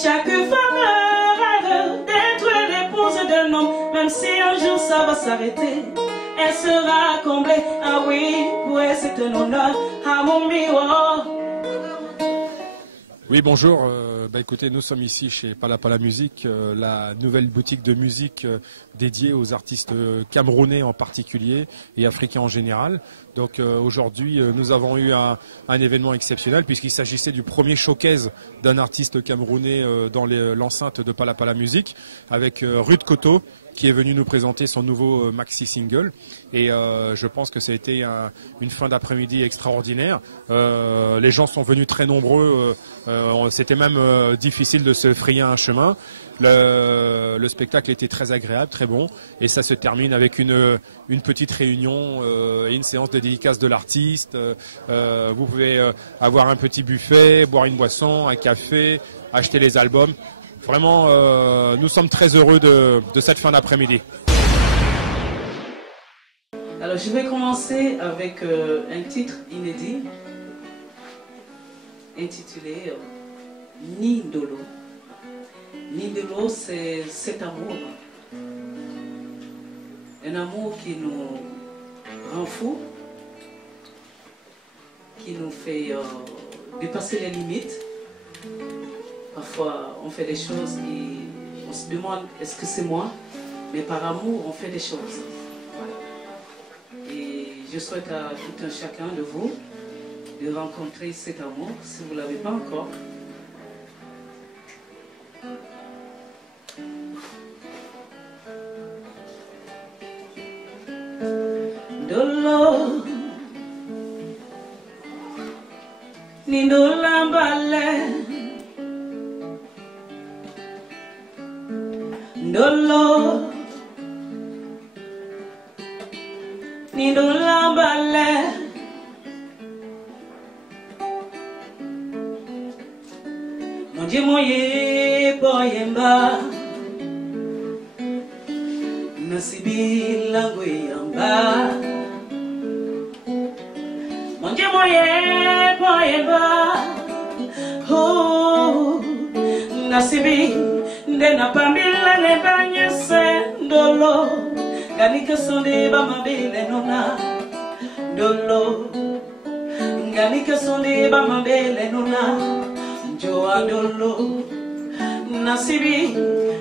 Chaque femme rêve d'être l'épouse d'un homme, même si un jour ça va s'arrêter, elle sera comblée. Ah oui, ouais, c'est un honneur à mon miroir. Oui, bonjour. Écoutez, nous sommes ici chez Palapala Musique, la nouvelle boutique de musique dédiée aux artistes camerounais en particulier et africains en général. Donc aujourd'hui, nous avons eu un événement exceptionnel puisqu'il s'agissait du premier showcase d'un artiste camerounais dans l'enceinte de Palapala Musique avec Ruth Koto, qui est venu nous présenter son nouveau maxi single. Et je pense que ça a été une fin d'après-midi extraordinaire. Les gens sont venus très nombreux. C'était même difficile de se frayer un chemin. Le spectacle était très agréable, très bon. Et ça se termine avec une petite réunion et une séance de dédicace de l'artiste. Vous pouvez avoir un petit buffet, boire une boisson, un café, acheter les albums. Vraiment, nous sommes très heureux de cette fin d'après-midi. Alors, je vais commencer avec un titre inédit intitulé Nindolo. Nindolo, c'est cet amour. Un amour qui nous rend fous, qui nous fait dépasser les limites. Parfois, on fait des choses et on se demande est-ce que c'est moi? Mais par amour, on fait des choses. Voilà. Et je souhaite à tout un chacun de vous de rencontrer cet amour, si vous ne l'avez pas encore. Dolo, Nindola Mbale. Ndolo Nindola Mbale. Monje moye boyemba Nasibi lango yamba. Monje moye boyemba Oh Nasibi Ndena pambila ne banye sendolo Ganika sonde bamabele nona Dolo Ganika sonde bamabele nona Joa dolo Nasibi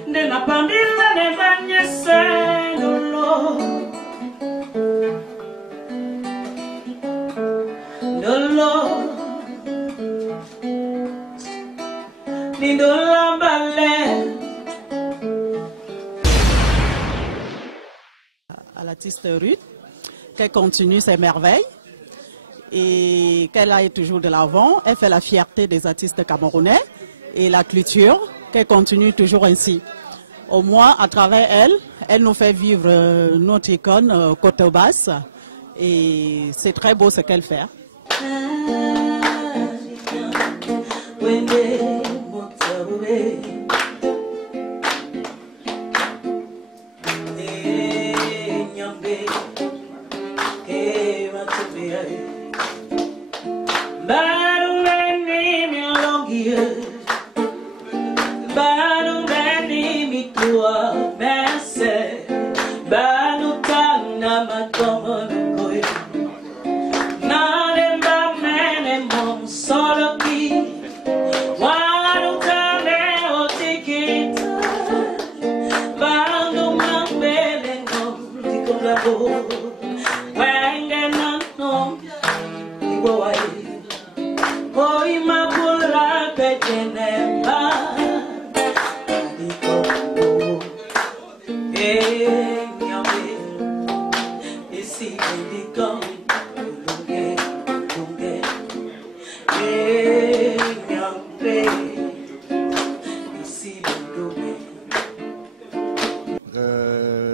Ndena pambila ne banye sendolo Dolo Nindola Mbale. À l'artiste Ruth, qu'elle continue ses merveilles et qu'elle aille toujours de l'avant. Elle fait la fierté des artistes camerounais et la culture, qu'elle continue toujours ainsi. Au moins, à travers elle, elle nous fait vivre notre icône Koto Basse et c'est très beau ce qu'elle fait.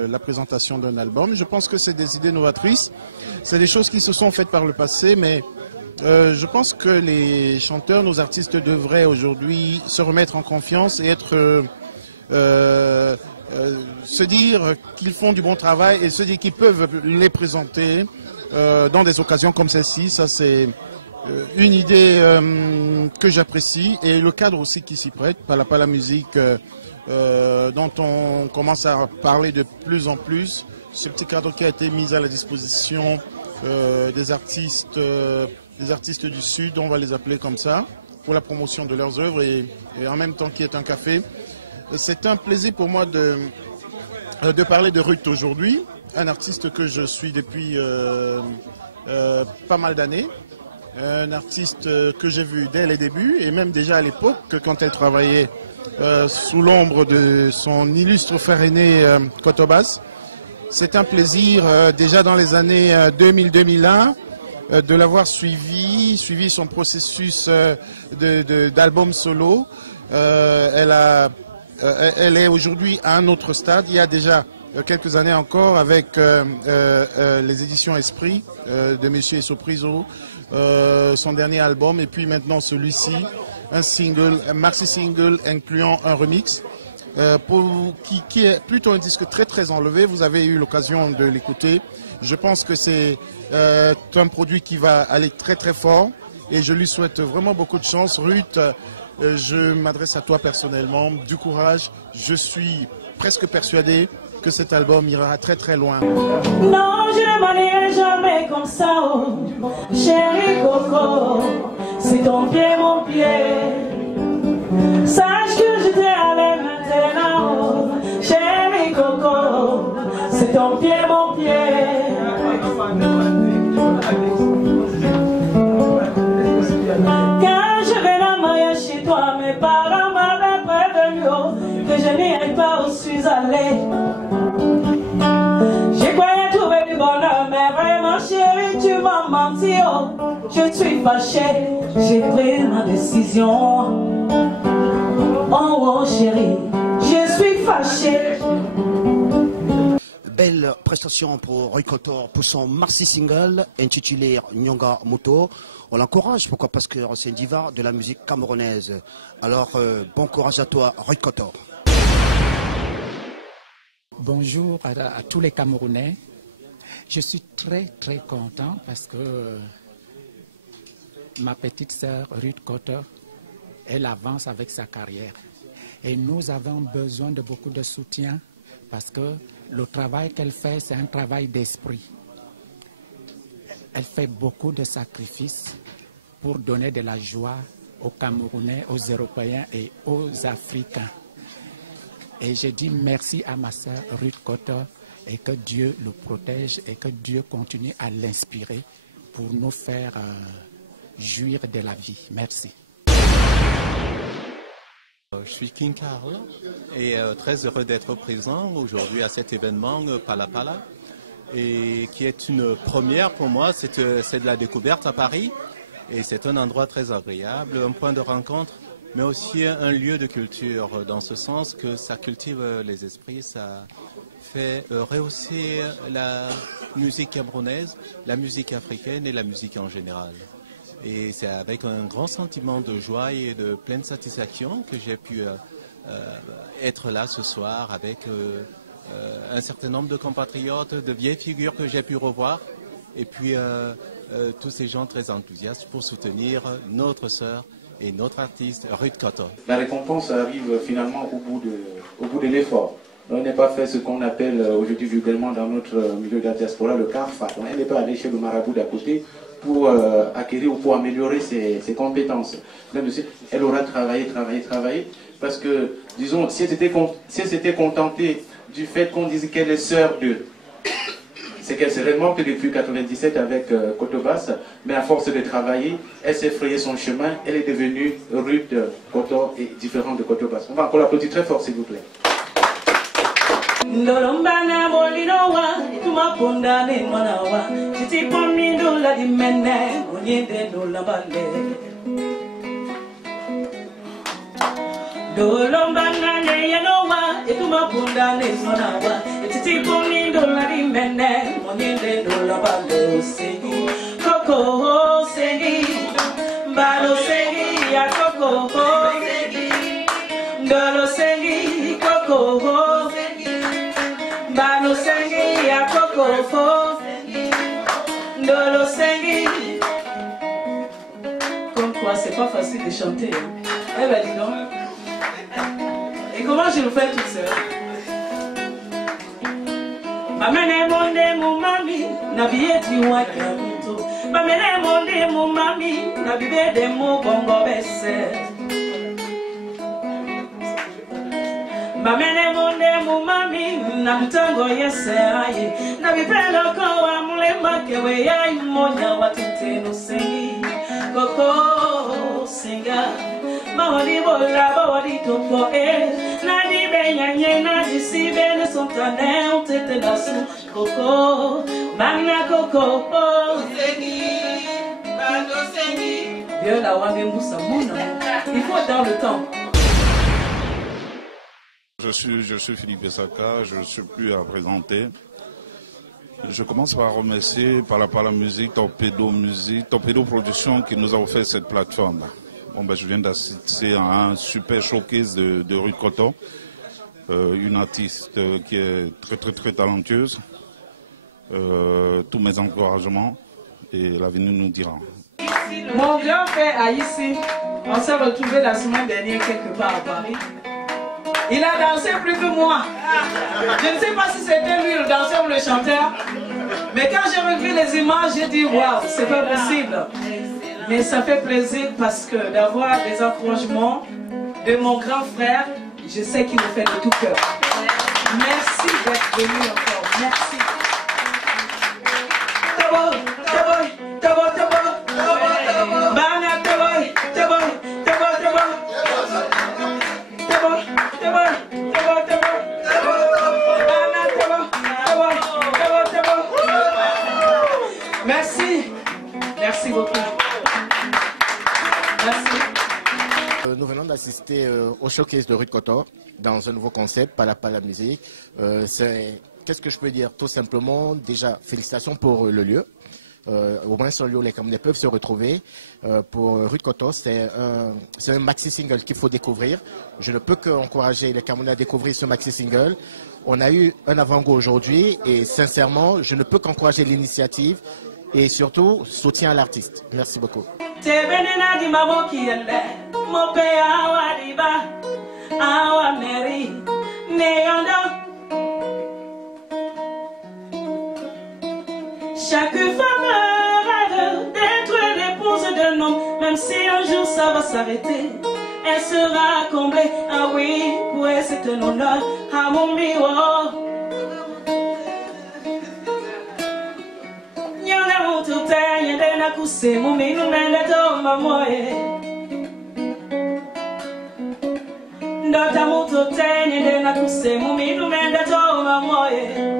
La présentation d'un album. Je pense que c'est des idées novatrices. C'est des choses qui se sont faites par le passé, mais je pense que les chanteurs, nos artistes devraient aujourd'hui se remettre en confiance et être se dire qu'ils font du bon travail et se dire qu'ils peuvent les présenter dans des occasions comme celle-ci. Ça, c'est une idée que j'apprécie, et le cadre aussi qui s'y prête. Pala Musique, dont on commence à parler de plus en plus. Ce petit cadre qui a été mis à la disposition des artistes du Sud, on va les appeler comme ça, pour la promotion de leurs œuvres, et en même temps qui est un café. C'est un plaisir pour moi de parler de Ruth aujourd'hui, un artiste que je suis depuis pas mal d'années, un artiste que j'ai vu dès les débuts, et même déjà à l'époque, quand elle travaillait sous l'ombre de son illustre frère aîné Kotobas. C'est un plaisir déjà dans les années 2000-2001 de l'avoir suivi son processus d'album solo. Elle est aujourd'hui à un autre stade. Il y a déjà quelques années encore avec les éditions Esprit de Monsieur Essopriso, son dernier album, et puis maintenant celui-ci, un maxi-single incluant un remix. Qui est plutôt un disque très très enlevé. Vous avez eu l'occasion de l'écouter. Je pense que c'est un produit qui va aller très très fort, et je lui souhaite vraiment beaucoup de chance. Ruth, je m'adresse à toi personnellement, du courage. Je suis presque persuadé que cet album ira très très loin. Non, je ne m'en irai jamais comme ça, oh. Chéri Coco, c'est ton pied mon pied. Sache que je t'ai allé maintenant, oh. Chéri Coco, c'est ton pied mon pied. Quand je vais la marier chez toi, mes parents m'avaient prévenu, oh, que je n'irai pas où je suis allée. J'ai croyé trouver du bonheur, mais vraiment chérie, tu m'as menti, oh. Je suis fâchée, j'ai pris ma décision. Oh, oh chérie, je suis fâchée. Belle prestation pour Rui Kotor pour son maxi single intitulé Nyonga Moto. On l'encourage, pourquoi? Parce que c'est une diva de la musique camerounaise. Alors, bon courage à toi, Rui Kotor. Bonjour à tous les Camerounais. Je suis très très content parce que ma petite sœur Ruth Kotor, elle avance avec sa carrière. Et nous avons besoin de beaucoup de soutien parce que le travail qu'elle fait, c'est un travail d'esprit. Elle fait beaucoup de sacrifices pour donner de la joie aux Camerounais, aux Européens et aux Africains. Et je dis merci à ma sœur Ruth Kotor, et que Dieu le protège et que Dieu continue à l'inspirer pour nous faire jouir de la vie. Merci. Je suis King Karl et très heureux d'être présent aujourd'hui à cet événement Pala Pala, et qui est une première pour moi. C'est de la découverte à Paris, et c'est un endroit très agréable, un point de rencontre, mais aussi un lieu de culture, dans ce sens que ça cultive les esprits, ça fait rehausser la musique camerounaise, la musique africaine et la musique en général. Et c'est avec un grand sentiment de joie et de pleine satisfaction que j'ai pu être là ce soir avec un certain nombre de compatriotes, de vieilles figures que j'ai pu revoir, et puis tous ces gens très enthousiastes pour soutenir notre sœur et notre artiste Ruth Kotor. La récompense arrive finalement au bout de l'effort. On n'est pas fait ce qu'on appelle aujourd'hui vulgairement dans notre milieu de la diaspora le CARFA. Elle n'est pas allée chez le marabout d'à côté pour acquérir ou pour améliorer ses compétences. Même si elle aura travaillé, parce que, disons, si elle s'était contentée du fait qu'on dise qu'elle est sœur d'eux, c'est qu'elle s'est morte depuis 1997 avec Kotobas, mais à force de travailler, elle s'est frayé son chemin, elle est devenue Ruth Kotor et différente de Kotobas. On va encore l'applaudir très fort, s'il vous plaît. Ndolombana molinowa tuma ponda ne manawa titi pomindo la di menne onyende do la bale Dolombana ne yanowa tuma ponda ne manawa titi pomindo la di menne onyende do la bale segi koko segi balo segi ya koko segi ndolo segi koko segi Kofo, Ndolo Sengi. Comme quoi, c'est pas facile de chanter. Eh ben dis donc. Et comment je le fais toute seule? Bamene monde mu mami, na bieti wa kamuto. Bamene monde mu mami, na bibede mu bongo bese. Bamene monde mu mami, na mtango yese aye. Na bipelo ko wa mulema kewe ya imonya watute no sengi. Koko singa, mawali bola bawali toko na di benyanye na di si bene sontane utete dasu. Koko, bana koko, sengi, bando sengi. Dieu la wande moussa mouna. Il faut dans le temps. Je suis Philippe Essaka, je ne suis plus à présenter. Je commence par remercier Palapala Musique, Torpedo Musique, Torpedo Production qui nous a offert cette plateforme. Bon, ben, je viens d'assister à un super showcase de Ruth Koto, une artiste qui est très talentueuse. Tous mes encouragements et l'avenir nous dira. Mon grand frère Aïssi, on s'est retrouvé la semaine dernière quelque part à Paris. Il a dansé plus que moi. Je ne sais pas si c'était lui le danseur ou le chanteur. Mais quand j'ai revu les images, j'ai dit waouh, c'est pas possible. Mais ça fait plaisir parce que d'avoir des encouragements de mon grand frère, je sais qu'il le fait de tout cœur. Merci d'être venu encore. Merci. Merci. Merci beaucoup. Merci. Nous venons d'assister au showcase de Ruth Koto dans un nouveau concept, Palapala Musique. Qu'est-ce que je peux dire? Tout simplement, déjà, félicitations pour le lieu. Au moins sur le lieu où les Camerounais peuvent se retrouver. Pour Ruth Koto, c'est un maxi-single qu'il faut découvrir. Je ne peux qu'encourager les Camerounais à découvrir ce maxi-single. On a eu un avant-goût aujourd'hui et sincèrement, je ne peux qu'encourager l'initiative et surtout, soutien à l'artiste. Merci beaucoup. Chaque femme rêve d'être l'épouse d'un homme, même si un jour ça va s'arrêter, elle sera comblée. Ah oui, pour elle c'est un honneur. Ah mon miwo. Nyanga mutu tenye dena kuse mumi numende to mamoye. Ndota mutu tenye dena kuse mumi numende to mamoye.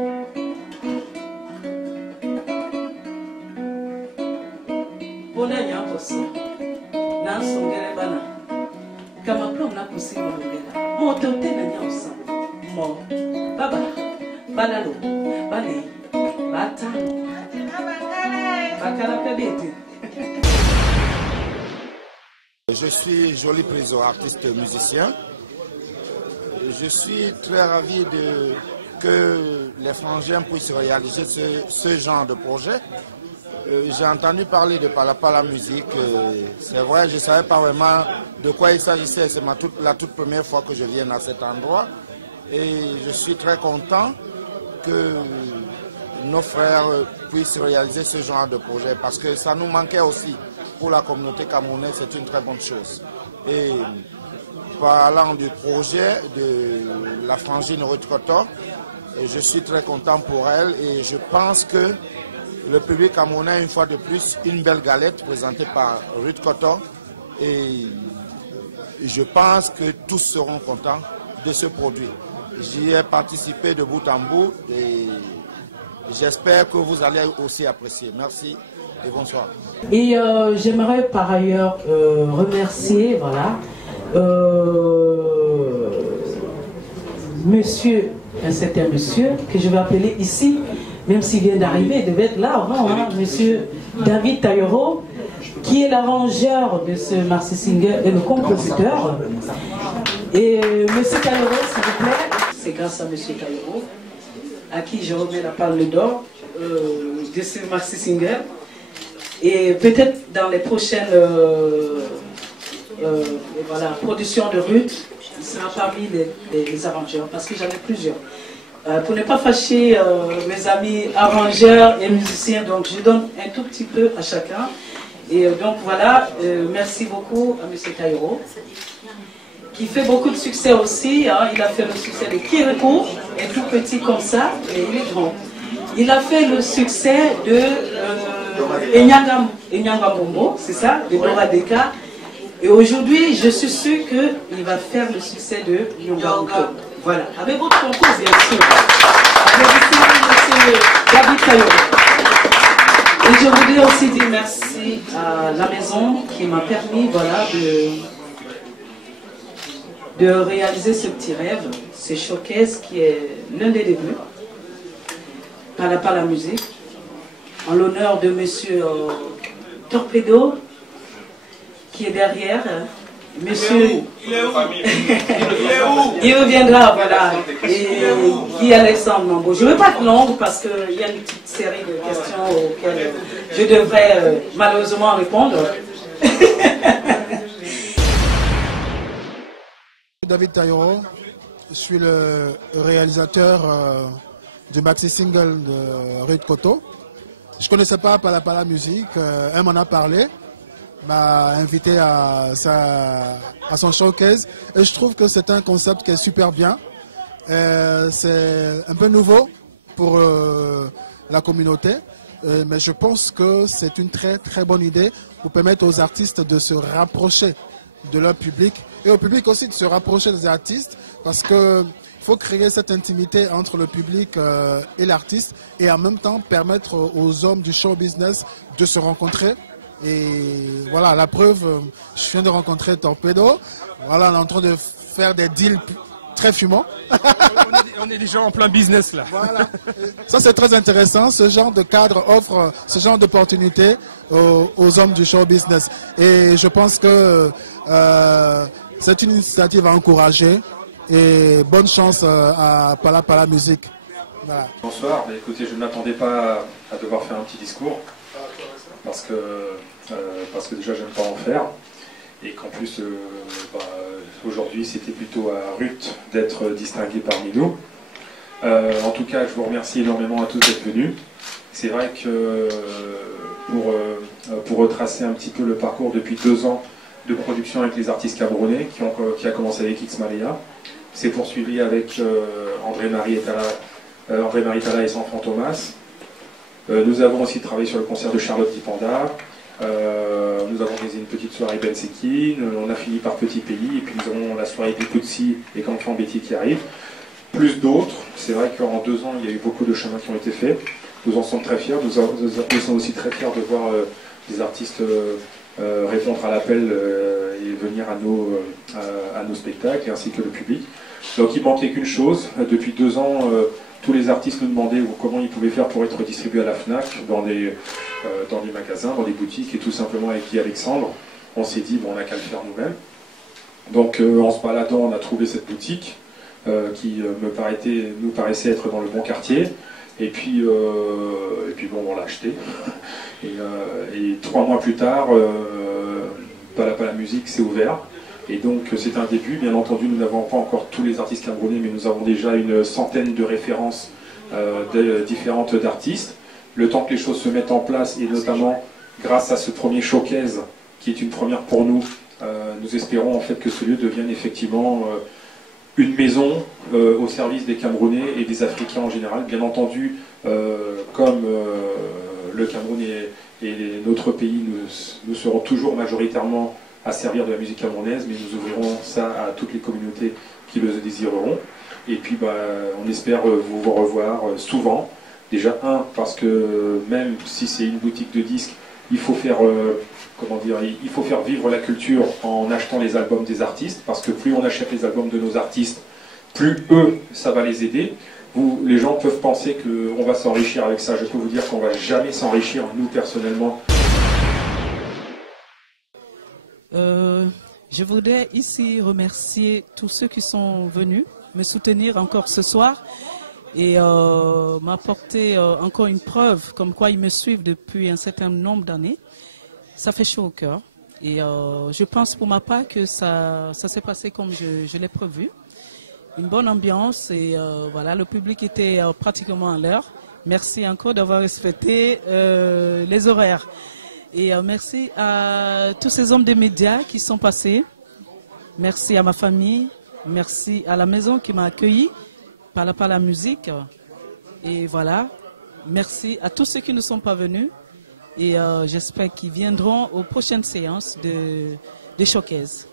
Je suis Joli Priso, artiste musicien. Je suis très ravi que les frangins puissent réaliser ce genre de projet. J'ai entendu parler de Palapala Musique. C'est vrai, je ne savais pas vraiment de quoi il s'agissait. C'est la toute première fois que je viens à cet endroit. Et je suis très content que nos frères puissent réaliser ce genre de projet parce que ça nous manquait aussi pour la communauté camerounaise. C'est une très bonne chose. Et parlant du projet de la frangine Ruth Koto, je suis très content pour elle et je pense que le public camerounais, une fois de plus, une belle galette présentée par Ruth Koto. Et je pense que tous seront contents de ce produit. J'y ai participé de bout en bout et j'espère que vous allez aussi apprécier. Merci et bonsoir. Et j'aimerais par ailleurs remercier, voilà, monsieur, un certain monsieur, que je vais appeler ici, même s'il vient d'arriver, il devait être là avant, hein, monsieur David Tayoro, qui est l'arrangeur de ce Marcy Singer et le compositeur. Et monsieur Tayoro, s'il vous plaît, c'est grâce à monsieur Tayoro, à qui je remets la palme d'or de ce maxi single. Et peut-être dans les prochaines productions de Ruth, il sera parmi les arrangeurs, parce que j'en ai plusieurs. Pour ne pas fâcher mes amis arrangeurs et musiciens, donc je donne un tout petit peu à chacun. Et donc voilà, merci beaucoup à M. Taïro, qui fait beaucoup de succès aussi. Hein. Il a fait le succès de Kirikou, est tout petit comme ça, mais il est grand. Il a fait le succès de Enyanga Bombo, c'est ça, de Dora Deka. Et aujourd'hui, je suis sûre qu'il va faire le succès de Nyonga Muto. Voilà, avec votre concours, bien sûr. Avec M. David Taïro. Et je voudrais aussi dire merci à la maison qui m'a permis, voilà, de réaliser ce petit rêve, ce showcase qui est l'un des débuts, par la musique, en l'honneur de Monsieur Torpedo, qui est derrière. Monsieur, il est où? Il reviendra, voilà. Et Guy Alexandre Mambo. Je ne veux pas être longue parce qu'il y a une petite série de questions auxquelles je devrais malheureusement répondre. David Taïro, je suis le réalisateur du maxi single de Ruth Koto. Je ne connaissais pas Pala Musique, elle m'en a parlé, m'a invité à son showcase et je trouve que c'est un concept qui est super bien. C'est un peu nouveau pour la communauté, mais je pense que c'est une très très bonne idée pour permettre aux artistes de se rapprocher de leur public et au public aussi de se rapprocher des artistes parce que il faut créer cette intimité entre le public et l'artiste et en même temps permettre aux hommes du show business de se rencontrer. Et voilà, la preuve, je viens de rencontrer Torpedo. Voilà, on est en train de faire des deals très fumants. On est déjà en plein business là. Voilà. Ça c'est très intéressant. Ce genre de cadre offre ce genre d'opportunités aux hommes du show business. Et je pense que c'est une initiative à encourager. Et bonne chance à Pala Musique. Voilà. Bonsoir, écoutez, je ne m'attendais pas à devoir faire un petit discours parce que déjà j'aime pas en faire et qu'en plus aujourd'hui c'était plutôt à Ruth d'être distinguée parmi nous. En tout cas, je vous remercie énormément à tous d'être venus. C'est vrai que pour retracer un petit peu le parcours depuis 2 ans de production avec les artistes camerounais qui a commencé avec X Malaya. C'est poursuivi avec André-Marie Tala et San Fantomas. Nous avons aussi travaillé sur le concert de Charlotte Dipanda. Nous avons organisé une petite soirée Ben Sekin. On a fini par Petit Pays. Et puis nous avons la soirée Pikoutsi et Cancan Betty qui arrive. Plus d'autres. C'est vrai qu'en 2 ans, il y a eu beaucoup de chemins qui ont été faits. Nous en sommes très fiers. Nous sommes aussi très fiers de voir des artistes répondre à l'appel et venir à nos spectacles, ainsi que le public. Donc il manquait qu'une chose. Depuis 2 ans, tous les artistes nous demandaient comment ils pouvaient faire pour être distribués à la FNAC, dans des magasins, dans des boutiques, et tout simplement avec Guy Alexandre, on s'est dit, on n'a qu'à le faire nous-mêmes. Donc en se baladant, on a trouvé cette boutique qui nous paraissait être dans le bon quartier. Et puis on l'a acheté. Et 3 mois plus tard, Pala Musique s'est ouvert. Et donc c'est un début. Bien entendu, nous n'avons pas encore tous les artistes camerounais, mais nous avons déjà une centaine de références différentes d'artistes. Le temps que les choses se mettent en place, et notamment grâce à ce premier showcase, qui est une première pour nous, nous espérons en fait que ce lieu devienne effectivement une maison au service des Camerounais et des Africains en général. Bien entendu, comme le Cameroun et notre pays, nous serons toujours majoritairement à servir de la musique camerounaise, mais nous ouvrirons ça à toutes les communautés qui le désireront. Et puis on espère vous revoir souvent. Déjà, parce que même si c'est une boutique de disques, il faut faire il faut faire vivre la culture en achetant les albums des artistes, parce que plus on achète les albums de nos artistes, plus eux, ça va les aider. Les gens peuvent penser qu'on va s'enrichir avec ça. Je peux vous dire qu'on ne va jamais s'enrichir, nous personnellement. Je voudrais ici remercier tous ceux qui sont venus me soutenir encore ce soir et m'apporter encore une preuve comme quoi ils me suivent depuis un certain nombre d'années. Ça fait chaud au cœur. Et je pense pour ma part que ça s'est passé comme je l'ai prévu. Une bonne ambiance et voilà, le public était pratiquement à l'heure. Merci encore d'avoir respecté les horaires. Et merci à tous ces hommes des médias qui sont passés. Merci à ma famille. Merci à la maison qui m'a accueilli par la musique. Et voilà, merci à tous ceux qui ne sont pas venus. Et j'espère qu'ils viendront aux prochaines séances de Showcase.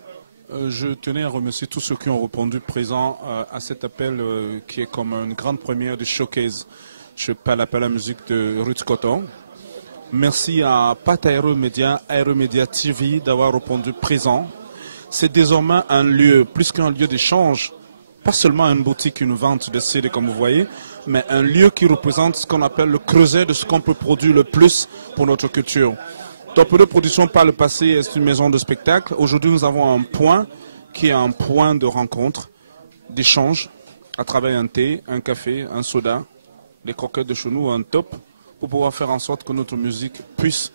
Je tenais à remercier tous ceux qui ont répondu présent à cet appel qui est comme une grande première de Showcase. Je parle à la musique de Ruth Coton. Merci à Pat Aero Media, Aero Media TV d'avoir répondu présent. C'est désormais un lieu, plus qu'un lieu d'échange, pas seulement une boutique, une vente de CD comme vous voyez, mais un lieu qui représente ce qu'on appelle le creuset de ce qu'on peut produire le plus pour notre culture. Torpedo Production par le passé est une maison de spectacle. Aujourd'hui, nous avons un point qui est un point de rencontre, d'échange, à travers un thé, un café, un soda, des croquettes de chenou, un top, pour pouvoir faire en sorte que notre musique puisse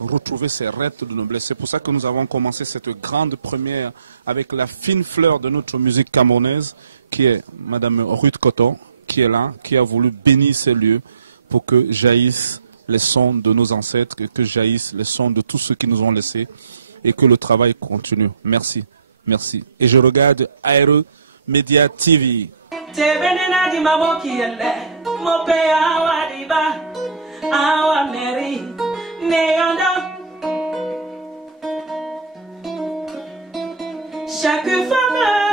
retrouver ses lettres de noblesse. C'est pour ça que nous avons commencé cette grande première avec la fine fleur de notre musique camerounaise, qui est Madame Ruth Coton, qui est là, qui a voulu bénir ces lieux pour que jaillissent les sons de nos ancêtres, que jaillissent les sons de tous ceux qui nous ont laissés et que le travail continue. Merci, merci. Et je regarde Aero Media TV. Chaque femme